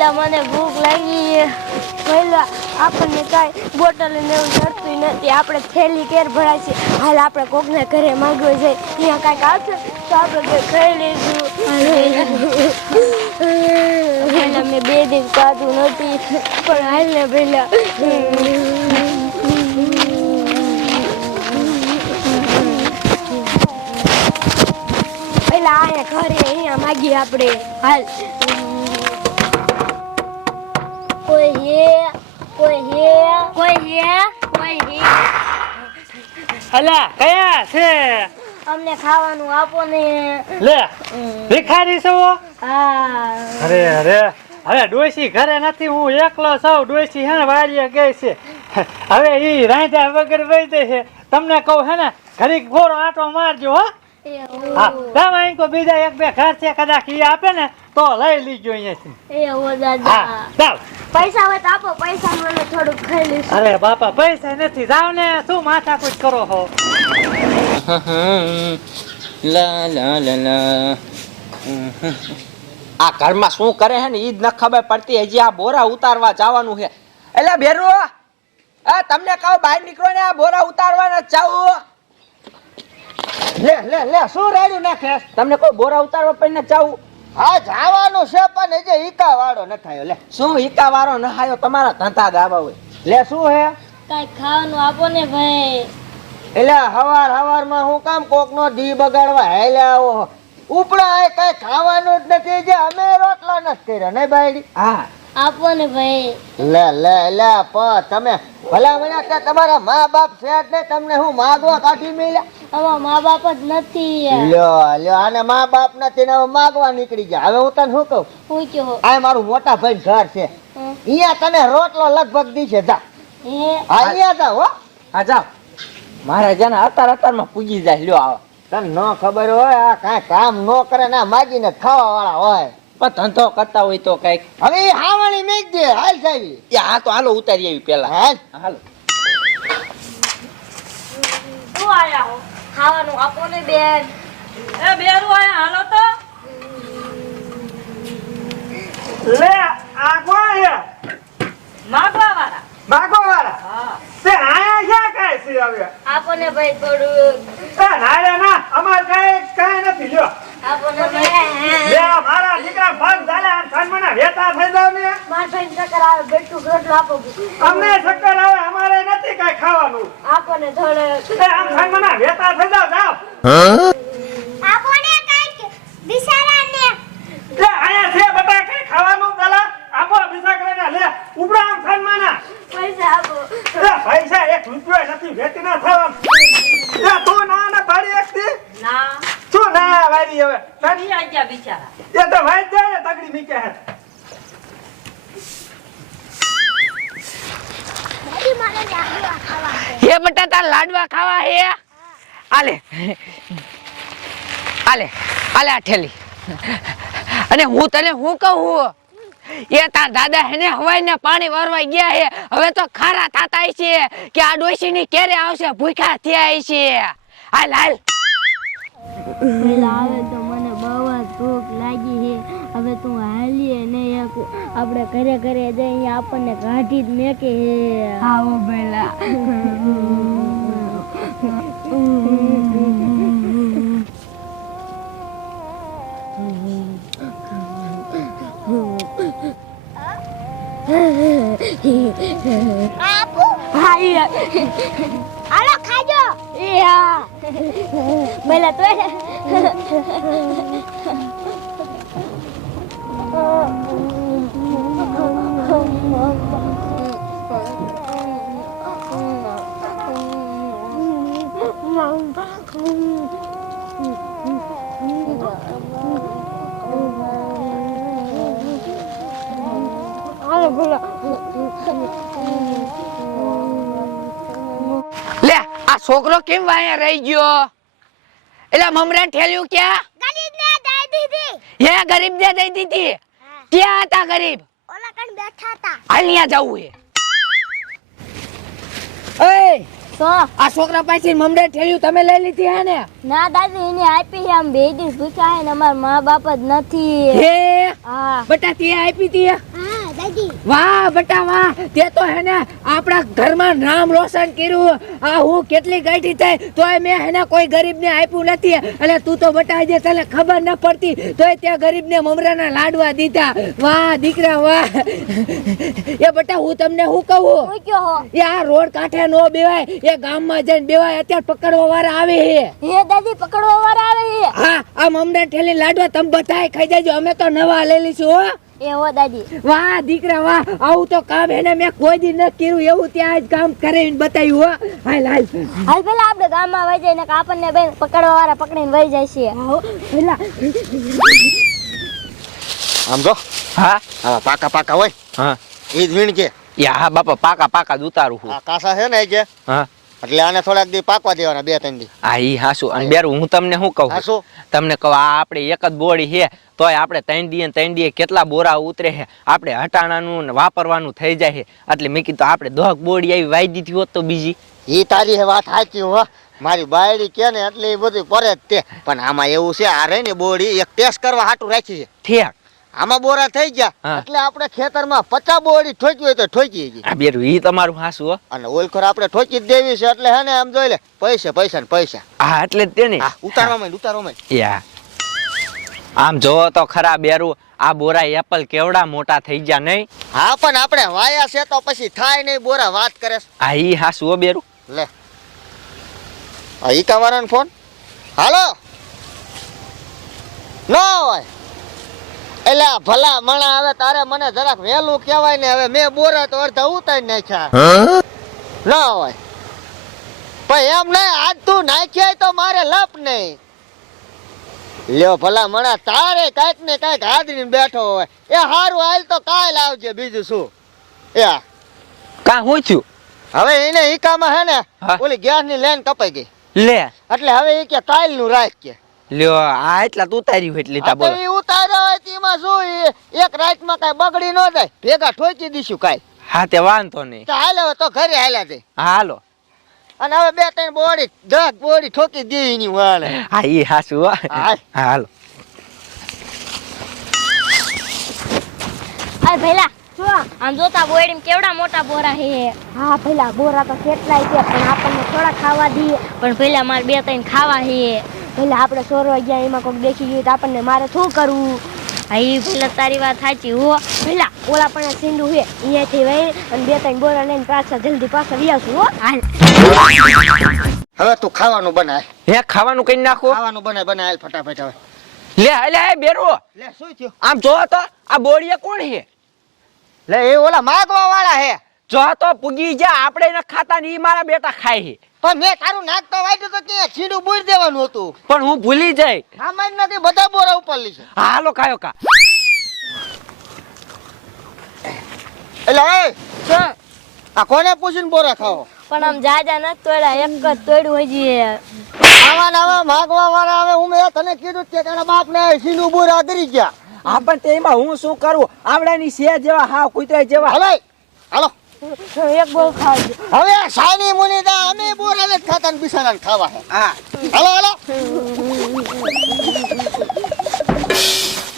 પહેલા મને ભૂખ લાગી પહેલા આપણને કાંઈ બોટલ ને એવું જડતું નથી આપણે થેલી કેર ભરાય છે હાલ આપણે કોકના ઘરે માંગવો જાય ત્યાં કાંઈક આવશે તો આપણે ખાઈ લઈશું પહેલા મેં 2 દિવસ ખાધું નથી પણ હાલ ને પહેલા પહેલા આયા ઘરે અહીંયા માગીએ આપણે હાલ કોઈ હે અલા કયા છે અમને ખાવાનું આપો ને લે ભિખારી છો હા અરે હવે ડોશી ઘરે નથી હું એકલો છું ડોશી હે ને વાડીએ ગઈ છે હવે ઈ રાંધ્યા વગર વઈ દે છે તમને કહું હે ને ઘડીક ફોરો આંટો મારજો હો હા તમે અહીં કો બીજા 1-2 ઘર છે કદાચ ઈ આપે ને તો લઈ લીજો અહીંયાથી એવો દાદા હા ચાલ પૈસા હોય તો આપો પૈસા મને થોડુંક ખાઈ લઈશું અરે બાપા પૈસા નથી જાવ ને શું માથાકૂટ કરો છો લા લા લા લા આ ઘરમાં શું કરે છે ને ઈ જ ન ખબર પડતી હજી આ બોરા ઉતારવા જવાનું છે એટલે બેરુ આ તમને કહો બહાર નીકળો ને આ બોરા ઉતારવાના જાવ લે શું રેડ્યું નાખે તમને કહો બોરા ઉતારવા પડીને જાવ હા જવાનું છે પણ હજી ઈકા વાળો ન થયો લે શું ઈકા વાળો ન હાયો તમારા ધંધા ગાવા હોય લે શું હે કાઈ ખાવાનું આપો ને ભાઈ એટલે હવારમાં હું કામ કોક નો દી બગાડવા હેલ્યા આવો ઉપડા એ કઈ ખાવાનું જ નથી જે અમે રોટલા નથી કર્યા નહીં બાયડી હા આપો ને ભાઈ લે તમે ભલા મને કે તમારા મા બાપ છે જ નહીં તમને હું માગવા કાઢી મેલ્યા અમારા મા બાપ જ નથી લ્યો આને મા બાપ નથી ને હવે માગવા નીકળી ગયા હવે હું તને શું કહું હું કયો આ મારું મોટા ભાઈ ઘર છે અહીંયા તને રોટલો લગભગ દીશે જા હે અહીંયા જા હો હા જાવ મારે જેને અત્યારમાં પૂજી જાય લ્યો આવો તને ન ખબર હોય આ કાંઈ કામ ન કરે ને માગીને ખાવા વાળા હોય પણ ધંધો કરતા હોય તો કઈક હવે ઈ હાવણી મેક દે હાલ જાવી હા તો હાલો ઉતારી આવી પેલા હાલ હાલો શું આયા હો ખાવાનું આપો ને બેન એ બેરું આયા હાલો તો લે આ કોણ હે માગવા વાળા માગો વાળા હા તે આયા ક્યાં કાય છે હવે આપો ને ભાઈ થોડું તે નારે ના અમાર કાય નથી લ્યો આપો ને ભાઈ લે મારા દીકરા ભાગ ઝાલા આમ સન્માના વેતા થઈ જાવ ને માર ભાઈ ચક્કર આવે બેઠું રોટલો આપો અમને ચક્કર આવે અમારે નથી કાઈ ખાવાનું આપો ને થોડે તે આમ સન્માના વેતા થઈ જાવ આપો ને કાઈક બિચારાને લે આયા છે બટા કઈ ખાવાનું ઝાલા આપો બિસાકરાને લે ઉપડા આમ સન્માના પૈસા આપો લે પૈસા 1 રૂપિયો નથી વેતી ના થવા લે તું ના પાડી એકતી ના શું ના વારી હવે તની આજા બિચારા એ તો વાઈ જાય ને તગડી મીકે હે હે બટાટા લાડવા ખાવા હે આલે આલે આલે આ ઠેલી અને હું તને હું કહું એ તાર દાદા હેને હવાઈ ને પાણી વારવા ગયા હે હવે તો ખારા થાતા છે કે આ ડોશી ની કેરે આવશે ભૂખ્યા થયા છે હાલ હાલ પેલા આવે તો મને બહુ જ ભૂખ લાગી છે હવે તું હાલીએ ને આપણે ઘરે જઈએ આપણને કાઢી જ મેકે હે આવો પેલા આપુ હાઈ આલો ખાજો યા પેલા તો લે આ છોકરો કેમ વાયા રહી ગયો એટલે મમરા ઠેલ્યું ક્યાં ગરીબ ને દઈ દીધી હે ગરીબ ને દઈ દીધી ક્યાં હતા ગરીબ ઓલા કણ બેઠા હતા હાલ ન્યા જવું હે એ તો આ છોકરા પાસે મમરા ઠેલ્યું તમે લઈ લીધી હે ને ના દાદી એને આપી છે આમ 2 દિવસ ભૂખ્યા છે ને અમારા મા બાપ જ નથી હે હા બટા તે આપી તી હા વાહ બેટા વાહ, તે તો હેને આપણા ઘરમાં નામ રોશન કર્યું. આ હું કેટલી ગાંઠી થાય તોય મેં હેને કોઈ ગરીબને આપ્યું નથી. અને તું તો બેટા જે તને ખબર ન પડતી તોય ત્યાં ગરીબને મમરાના લાડવા દીધા. વાહ દીકરા વાહ. એ બેટા હું તમને શું કહું, હું કયો હો એ આ રોડ કાંઠે નો બેવાય, એ ગામમાં જઈને બેવાય. અત્યારે પકડવા વાળા આવે છે. હે દાદી પકડવા વાળા આવે છે. હા આ મમરા ઠેલી લાડવા તમે બધાય ખાઈ જાજો, અમે તો નવા લઈ લઈશું હો. એ હો દાદી. વાહ દીકરા વાહ, આવું તો કામ એને મેં કોઈ દી ન કર્યું, એવું ત્યાં જ કામ કરીને બતાવ્યું હો. હાલ હાલ હાલ પેલા આપણે ગામમાં વહી જઈને કે આપણને બેન પકડવા વાળા પકડીને વહી જાય છે. આવો પેલા. આમ જો હા હા પાકા પાકા હોય હા ઈ જ વીણ કે યા હા બાપા પાકા પાકા જ ઉતારું છું. આ કાસા છે ને જે હા એટલે આને થોડાક દી પાકવા દેવાના 2-3 દી. હા ઈ હાસુ. અને બેરું હું તમને શું કહું, હાસુ? તમને કહું આ આપણે એક જ બોડી છે તોય આપણે 3 દી કેટલા બોરા ઉતરે છે. આપણે હટાણાનું ને વાપરવાનું થઈ જાય છે. એટલે મેં કીધું આપણે 10 બોડી આવી વાઈ દીધી હોત તો બીજી. ઈ તારી હે વાત સાચી હો, મારી બાયડી કે ને એટલે એ બધું પરે જ તે. પણ આમાં એવું છે આ રહી ને બોડી એક ટેસ્ટ કરવા હાટું રાખી છે. ઠેક આમાં બોરા થઈ ગયા હા. એટલે આપણે ખેતરમાં 50 બોડી ઠોકી હોય તો ઠોકી ગઈ. આ બેરું ઈ તમારું હાસુ હો. અને ઓલખોર આપણે ઠોકી જ દેવી છે એટલે હે ને આમ જોઈ લે પૈસા પૈસા ને પૈસા. હા એટલે જ તેને હા ઉતારવા માંડ. યા આમ જોવો તો ખરા બેરું, આ બોરા એપલ કેવડા મોટા થઈ ગયા નહીં. હા પણ આપણે વાયા છે તો પછી થાય નહીં બોરા વાત કરે છે. આ ઈ હાસુ હો બેરું. લે આ ઈકા વાળાનો ફોન. હાલો નો હોય એટલે આ ભલા મણા હવે તારે મને જરાક વહેલું કહેવાય ને. હવે મેં બોરા તો અડધા ઉતારી નાખ્યા ના હોય પણ એમ નહીં આજ તું નાખ્યા તો મારે લપ નહીં. લ્યો ભલા મણા તારે કાંઈક ને કાંઈક હાજરી બેઠો હોય એ હારું હાલ તો કાલ આવજે બીજું શું. એ કા હું થયું હવે એને ઈકામાં હે ને હા. ઓલી ગેસ ની લાઈન કપાઈ ગઈ લે એટલે હવે એ કે કાલ નું રાખ કે લ્યો આ એટલા તું તારી હોય એટલે તા બોલો. ઈ ઉતાર્યો હોય તેમાં શું ઈ એક રાતમાં કાંઈ બગડી ન જાય ભેગા ઠોકી દીશું કાંઈ. હા તે વાંધો નહીં. તો હાલે હવે તો ઘરે હાલ્યા જાય હા હાલો. અને હવે 2-3 બોડી 10 બોડી ઠોકી દી ની વાળે. હા ઈ હાસુ હો. હા. હા હાલો. આ ભઈલા જો આમ જોતા બોયડીમાં કેવડા મોટા બોરા છે. હા ભઈલા બોરા તો કેટલાય છે પણ આપણને થોડા ખાવા દઈએ. પણ ભઈલા મારે 2-3 ખાવા છે. ભઈલા આપણે સોરવા ગયા એમાં કોઈક દેખી ગયું તો આપણને મારે શું કરવું. હા ઈ ભઈલા તારી વાત સાચી હો. ભઈલા ઓલા પણ સિંધુ છે અહીંયાથી વહી અને 2-3 બોરા લઈને પાછા જલ્દી પાછા વ્યાસું હો. હાલ હવે તું ખાવાનું બનાય. હે ખાવાનું કઈ નાખો. ખાવાનું બનાય હાલ ફટાફટ હવે. લે લે બેરો લે શું થયું. આમ જો તો આ બોડીએ કોણ છે. લે એ ઓલા માગવા વાળા હે. જો તો પુગી જા, આપણે ન ખાતા ને ઈ મારા બેટા ખાય છે. પણ મેં તારું નાક તો વાગ્યું તો કે છીડું બુર દેવાનું હતું. પણ હું ભૂલી જાય. સામાન નથી બધા બોરા ઉપર લીધા. હા હાલો કાયો કા. એટલે એ શું આ કોને પૂછીને બોરા ખાઓ. પણ આમ જાજા નથી તોડ્યા એક જ તોડ્યું હજી. આવા નવા માગવા વાળા આવે. હું મેં તને કીધું કે તારા બાપ ને છીડું બુર આગરી ગયા. હા પણ તેમાં હું શું કરું, આવડાની સે જેવા હા કૂતરા જેવા. હવે હાલો એક બોલ ખાવજો. હવે સાની મુની દા અમે બોરા ને ખાતા ને બિસાડા ખાવા હે. હા હાલો હાલો